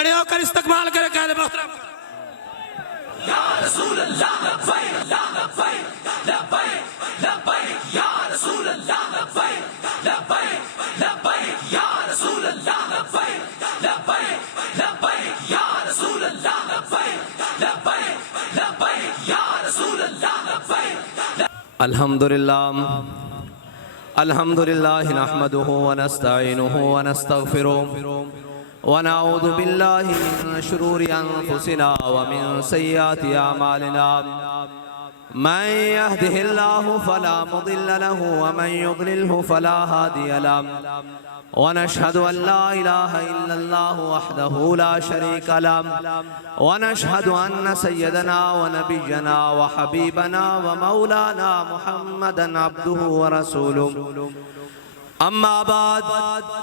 खड़े होकर इस्तकबाल करे कह दे मोहतरम या रसूल अल्लाह लब्बैक लब्बैक लब्बैक लब्बैक या रसूल अल्लाह लब्बैक लब्बैक लब्बैक या रसूल अल्लाह लब्बैक लब्बैक लब्बैक या रसूल अल्लाह लब्बैक लब्बैक लब्बैक या रसूल अल्लाह लब्बैक। अल्हम्दुलिल्लाह अल्हम्दुलिल्लाह नहमदुहु व नस्तईनुहु व नस्तगफिरुहु व नऊज़ु बिल्लाहि मिन शुरूरि अनफुसिना व मिन सय्यिआति अमालिना मन यहदिहिल्लाहु फला मुदिल्ल लहु व मन युद्लिल्हु फला हादिय लहु व नशहदु अन ला इलाहा इल्लल्लाहु वहदहु ला शरीका लहु व नशहदु अन्न सय्यदना व नबिय्यना व हबीबना व मौलाना मुहम्मदन अब्दुहु व रसूलुहु। अम्मा बाद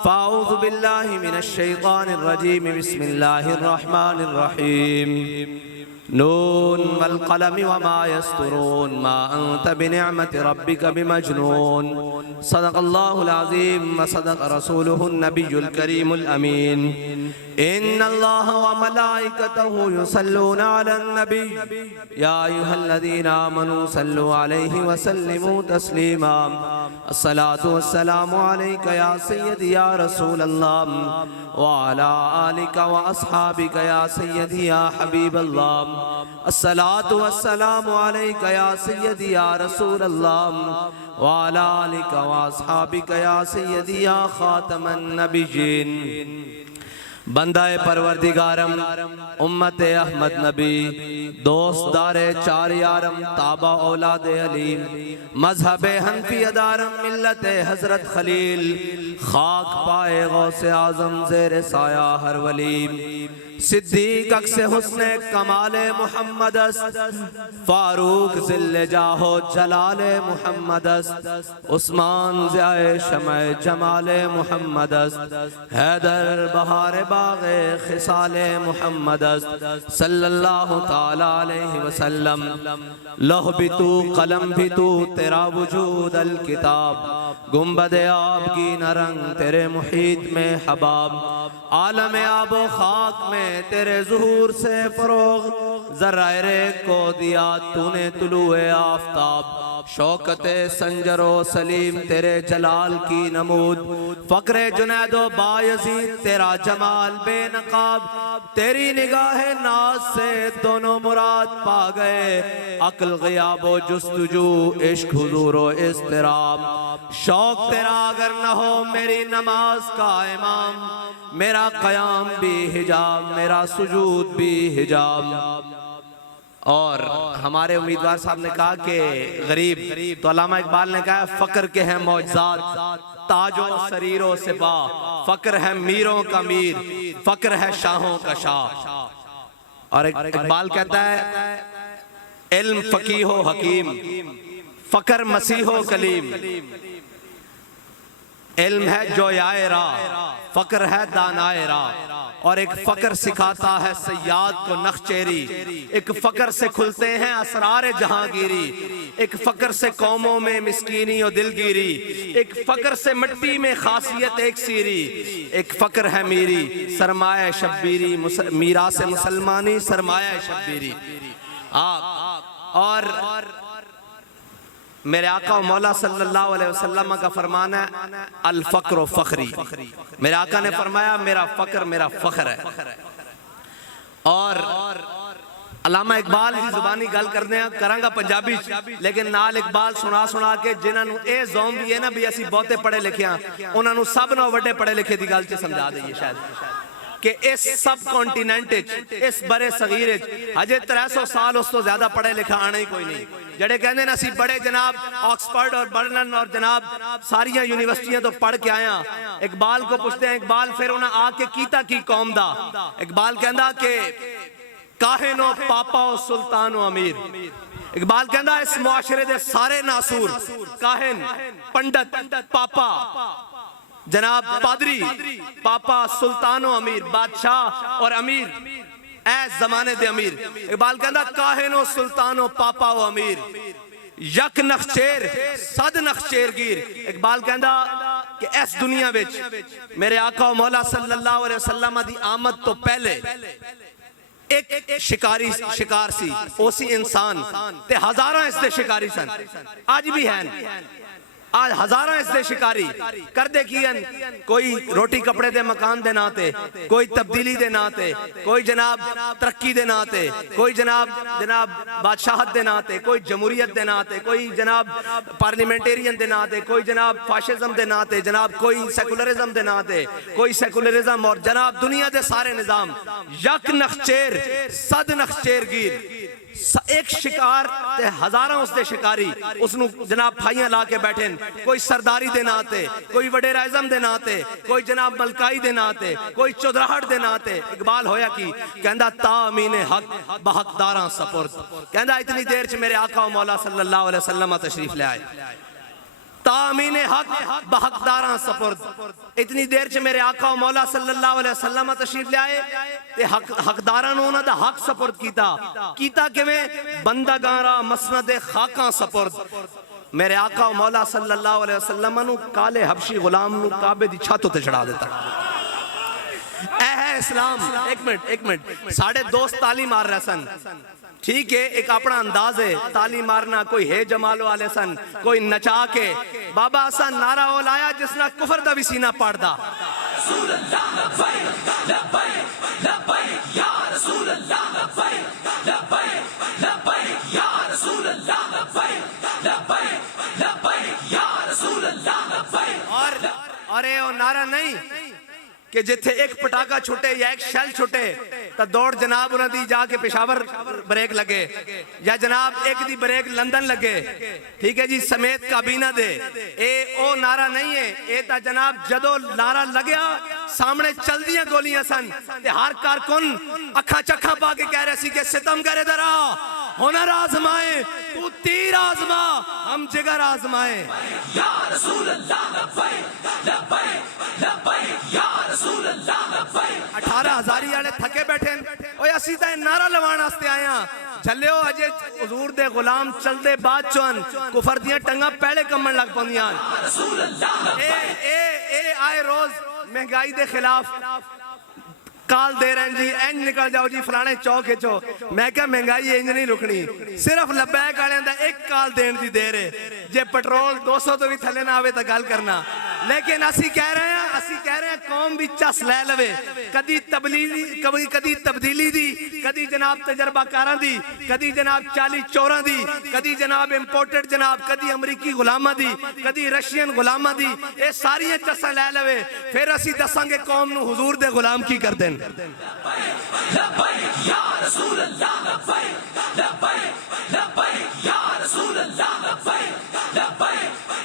फ़अऊज़ु बिल्लाहि मिनश शैतानिर रजीम बिस्मिल्लाहिर रहमानिर रहीम। नून वल क़लमि वमा यस्तुरून मा अंत बिनिअमति रब्बिका बिमजनून। सदक़ल्लाहुल अज़ीम व सदक़ रसूलुहुन नबियुल करीमुल अमीन। इन्नल्लाह व मलाइकतहु युसल्लूना अलन नबी या अय्युहल्लज़ीना आमनू सल्लु अलैहि व सल्लिमू तस्लीमा। अस्सलातु वस्सलामु अलैका या सय्यदी या रसूलल्लाह व अला आलिका व अस्हाबिका या सय्यदी या हबीबल्लाह। अस्सलातु वस्सलामु अलैका या सय्यदी या रसूलल्लाह व अला आलिका व अस्हाबिका या सय्यदी या खातमन नबिय्यीन। बंदाए परवरदिगारम उम्मत अहमद नबी दोस्तदारे चार यारम ताबा औलाद अलीम मजहब हनफी अदारम मिल्लत हजरत खलील खाक पाए गौसे आजम जेर साया हर वलीम सिद्दीक अक्से हुस्ने कमाले मुहम्मद फारूक जिल्ले जाहो जलाले मुहम्मद उस्मान ज़ियाए शमए जमाले मुहम्मद हैदर बहारे बागे खिसाले मुहम्मद सल्लल्लाहु ताला अलैहि वसल्लम। लौह भी तू कलम भी तू तेरा वजूद अल किताब गुंबद आब की नरंग तेरे मुहीत में हबाब आलम आबो खाक में तेरे ज़ुहूर से फ़रोग़ ज़राए को दिया तूने तुलुए आफ़ताब शौकते संजरो सलीम तेरे जलाल की नमूद फ़क्रे जुनैदो बायज़ीद तेरा जमाल बेनकाब तेरी निगाह नाज से दोनों मुराद पा गए अक्ल ग़ियाबो जुस्तुजू इश्क हुज़ूरो इज़्तिराब शौक तेरा अगर न हो मेरी नमाज का इमाम मेरा क़याम भी हिजाब मेरा सुजूद भी हिजाब। और हमारे उम्मीदवार साहब ने कहा कि गरीब तो अल्लामा इकबाल ने कहा फ़क्र के हैं मौजज़ात ताजो सरीरो सिपा फ़क्र है मीरों का मीर फ़क्र है शाहों का शाह। और इकबाल कहता है इल्म फ़कीह हो हकीम फ़क्र मसीह हो कलीम इल्म है जो यायरा फ़क्र है दानायरा। और एक फ़क्र सिखाता है सयाद को नख्चेरी एक फ़क्र से खुलते हैं असरार जहांगीरी एक फ़क्र से कौमों में मिस्कीनी और दिलगिरी एक फ़क्र से मिट्टी में खासियत एक सीरी एक फ़क्र है मीरी सरमाया शब्बीरी मीरा से मुसलमानी सरमाया शब्बीरी। और मेरे आका मौला सल्लल्लाहु अलैहि वसल्लम का फरमान है अल फ़क्र फ़ख्री मेरे आका ने फरमाया मेरा फ़क्र मेरा फ़ख्र है। और अल्लामा इकबाल की ज़ुबानी गल करने करांगा पंजाबी लेकिन नाल इकबाल सुना सुना के जिन्होंने ये ज़ौम भी है ना भी असी बहुते पढ़े लिखे हाँ उन्होंने सब नालों वड्डे पढ़े लिखे की गल च समझा दईए शायद कि इस सब कॉन्टीनेंट इस बड़े सगीर अजे 300 साल उस तो ज्यादा पढ़े लिखा आना ही कोई नहीं जड़े कहते हैं असी बड़े जनाब ऑक्सफर्ड और बर्लिन और जनाब सारिया यूनिवर्सिटियां तो पढ़ के आया। इकबाल को पूछते हैं इकबाल फिर उन्हें आके कीता की कौम दा इकबाल कहता कि काहिनो पापा सुल्तान अमीर इकबाल कहता इस मुआशरे दे सारे नासूर काहिन पंडित पापा जनाब पादरी पापा सुल्तानो अमीर बादशाह और अमीर ऐ जमाने दे अमीर इकबाल कहता काहिनो सुल्तानो पापा ओ अमीर यक नखचेर सद नखचेर गिर इकबाल कहता कि इस दुनिया विच मेरे आका मौला सल्लल्लाहु अलैहि वसल्लम दी आमद तो पहले एक शिकार सी, वो सी इंसान ते हजारां इसदे शिकारी सन, आज भी हैं। आज हजारां इसदे शिकारी करदे की हन, कोई रोटी कपड़े दे मकान दे नाते, कोई तब्दीली दे नाते, कोई जनाब तरक्की दे नाते, कोई जनाब बादशाहत दे नाते, कोई जमहूरियत दे नाते, कोई जनाब पार्लियामेंटेरियन दे नाते, कोई जनाब फाशिज्म दे नाते, जनाब कोई सेकुलरिज्म दे नाते, कोई सेकुलरिज्म और जनाब दुनिया दे सारे निजाम यक नखचेर सद नखचेर गिर एक शिकार ते हजारां उसदे शिकारी उसनु जनाब फाइयां ला के बैठे, कोई सरदारी दे नाते, कोई वडेराइज़म दे नाते, कोई जनाब मलकाई दे नाते, कोई चौधराहट दे नाते। इकबाल होया कि कहंदा तामीने हक बहकदारां सपुर्द, कहंदा इतनी देर च मेरे आका मौला सल्लल्लाहु अलैहि वसल्लम तशरीफ ले आए, तामीने हक बहकदारां सपुर्द, इतनी देर च मेरे आका मौला सल्लल्लाहु अलैहि वसल्लम तशरीफ ले आए ते हकदारां नूं उन्हां दा हक सपुर्द कीता किवें बंदागारा मसनद खाकां सपुर्द। मेरे आका मौला सल्लल्लाहु अलैहि वसल्लम नूं काले हबशी गुलाम नूं काबे दी छत उत्ते चढ़ा दिता। ऐ है इस्लाम। एक मिनट साढ़े दोस्त ताली मार रहे सन, ठीक है, एक अपना अंदाज है ताली मारना, कोई है जमालो वाले सन, कोई नचा के बाबा असा नारा वो लाया जिसना कुफर दा भी सीना पाड़दा। और ये नारा नहीं कि जिथे एक पटाखा छुटे या एक शैल छुटे तो दौड़ जनाब उन्हां दी जाके पेशावर ब्रेक लगे, या जनाब एक दी ब्रेक लंदन लगे, ठीक है जी, समेत काबीना दे। ए ओ नारा नहीं है, ए ता जनाब जदों नारा लगया सामने चलदियां गोलियां सन ते हर कारकुन अखा चखा पा के कह रहे सी कि सितम करे दरा हुनर आजमाए, तू तीर आजमा हम जिगर आजमाए। या रसूल अल्लाह लब्बैक लब्बैक लब्बैक या रसूल अल्लाह लब्बैक। 18,000 वाले थके बैठे ओए असी तां नारा लवाण वास्ते आए हां, झल्लियो अजे हुजूर दे गुलाम चलदे बाद चोन कुफर दियां टंगा पहले कमण लग पंदियां। रसूल अल्लाह ए आए रोज महंगाई दे खिलाफ काल दे रहे जी, इंज निकल जाओ जी फलाने चौक चो। मैं क्या महंगाई इंज नहीं रुकनी, सिर्फ लब्बैक वाले दा एक काल देने की देर है, जे पेट्रोल 200 तो भी थले ना आवे तो गल करना। लेकिन असी कह रहे हैं कौम भी चस लै लवे, कदी तब्दीली दी, कदी जनाब तजर्बाकारां दी, कदी जनाब 40 चोरां दी, कदी जनाब इंपोर्टेड जनाब, कदी अमरीकी गुलामां दी, कदी रशियन गुलामां दी, ये सारियां चसा लै लवे, फिर असी दसांगे कौम नूं हुजूर दे गुलाम की करदे ने। लब्बैक या रसूल अल्लाह लब्बैक लब्बैक लब्बैक या रसूल अल्लाह लब्बैक लब्बैक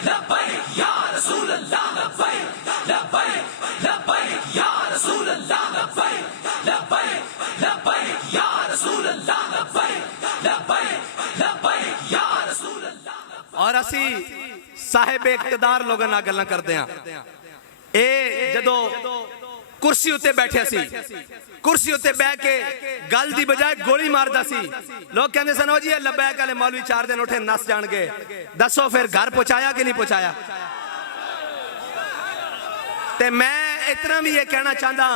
लब्बैक या रसूल अल्लाह लब्बैक लब्बैक लब्बैक या रसूल अल्लाह लब्बैक लब्बैक लब्बैक या रसूल अल्लाह लब्बैक लब्बैक लब्बैक या रसूल अल्लाह। और असी साहिब इख्तिदार लोगों नाल गल्लां करदे हां, ए जदों कुर्सी उत्ते बैठे सी, कुर्सी उत्ते बह के गल दी बजाय गोली मारदा सी, लोग कहंदे सन ओ जी लब्बैक वाले मौलवी 4 दिन उठे नस जाणगे, दसो फिर घर पहुंचाया कि नहीं पहुंचाया। ते मैं इतना भी ये कहना चाहता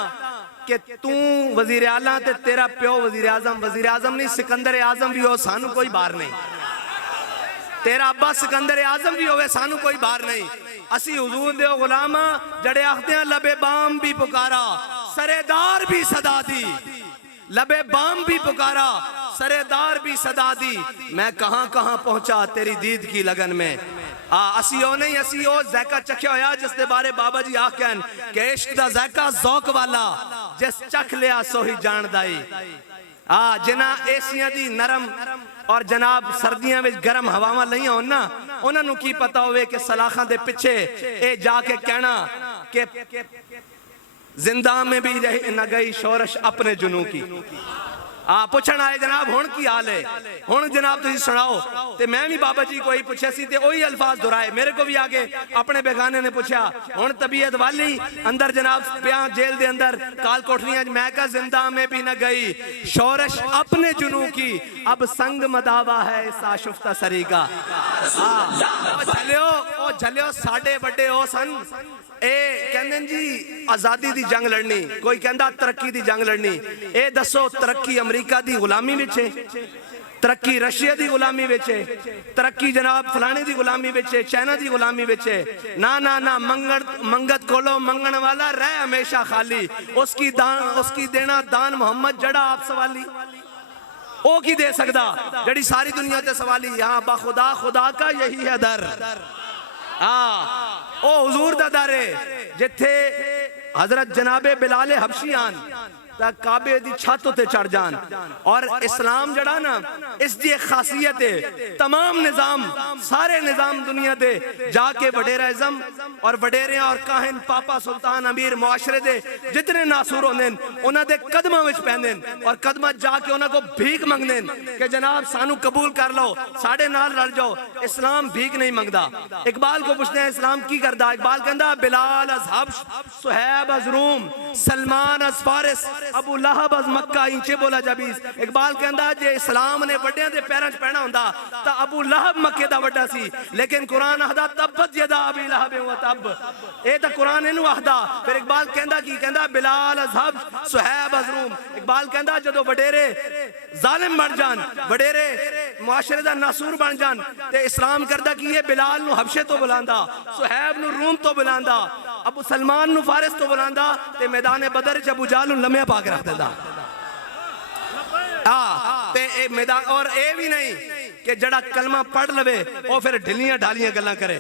कि तू वजीर आला ते तेरा प्यो वजीर आजम नहीं, सिकंदर आजम भी हो, सानू कोई बार नहीं। तेरा अब्बा सिकंदर आजम भी होवे, सानू कोई बार नहीं। असी हुजूर दे गुलाम जड़े आखदे हैं लबे बाम भी पुकारा सरेदार भी सदा दी, लबे बाम भी पुकारा सरेदार भी सदा दी, मैं कहां कहां पहुंचा तेरी दीद की लगन में। असी ओ नहीं, असी ओ ज़ायका चखया होया जिस दे बारे बाबा जी आखन कि इश्क दा ज़ायका ज़ौक वाला जिस चख लिया सो ही जानदाई। जिन्ना एसियां दी नरम और जनाब सर्दियां में गर्म हवावां लईयां होन ना, उन्हां नूं की पता होवे कि सलाखां दे पिछे ए जाके कहना कि जिंदा में भी न गई शोरश अपने जुनू की। पुछण आए जनाब हुण की हाल है, हुण जनाब तुसीं सुनाओ। ते मैं भी बाबा जी कोई पूछे सी ते वही अल्फाज दोहराए, मेरे को भी आगे अपने बेगाने ने पूछा हुण तबीयत वाली अंदर जनाब पिया जेल दे अंदर काल कोठरियां, मैं कहा जिंदा में भी न गई शोरश अपने जुनू की, अब संग मदावा है इस आशुफ्ता सरी का। चलियो ओ ओ झलियो साडे वड्डे ओ सन ए कहंदे जी आज़ादी दी जंग लड़नी, कोई कहंदा तरक्की दी जंग लड़नी। ए दसो तरक्की अमरीका दी गुलामी विच है, तरक्की रशिया दी गुलामी विच है, तरक्की जनाब फलाने दी गुलामी विच है, चाइना दी गुलामी विच है। ना ना ना, मंगत कोलो मंगण वाला रह हमेशा खाली, उसकी देना दान मोहम्मद जड़ा आप सवाली। ओ की दे सकदा जड़ी सारी दुनिया ते सवाली। हाँ बाखुदा खुदा का यही है दर। ओ हुजूर दा दर है जिथे हजरत जनाबे बिलाल हबशी आन ता काबे दी छत उत्ते चढ़ जान। और इस्लाम जड़ा ना इसकी एक खासियत है, तमाम निजाम सारे निजाम दुनिया दे जाके वडेरा इज़म और वडेरे और काहिन पापा सुल्तान अमीर मुआशरे दे जितने नासूर होंदे उन्हां दे कदमां विच पैंदे और कदमां जाके उन्हां को भीख मंगदे कि जनाब सानू कबूल कर लो, साडे नाल रल जाओ। इस्लाम भीख नहीं मंगदा। इकबाल को पूछते हैं इस्लाम की करदा, इकबाल कहंदा बिलाल अज हब्श, सुहैब अज रूम, सलमान अज फारिस, अबू लहब अज मक्का इंचे बोला जबीस। इकबाल कहंदा जे इस्लाम ने वड्डियां दे पैरां च पैना हुंदा तां अबू लहब मक्के दा वड्डा सी, लेकिन कुरान आखदा तब्बत यदा अबी लहब व तब। ए तां कुरान इनू आखदा। फिर इकबाल कहंदा की कहंदा बिलाल अज हब्श, सुहैब अज रूम। इकबाल कहंदा जदों वडेरे जालिम बन जान, वडेरे मुआशरे दा नासूर बन जान ते इस्लाम करदा की ये बिलाल नू हबशे तो बुलांदा, सुहैब नू रूम तो बुलांदा, अबू सलमान नू फारिस तो बुलांदा ते मैदान बदर च अबू जाल नू लम्हे पा के रख देंदा। ते ए मैदान और ए भी नहीं कि जड़ा कलमा पढ़ लवे ओ फिर ढिलियां ढालियां गल्लां करे।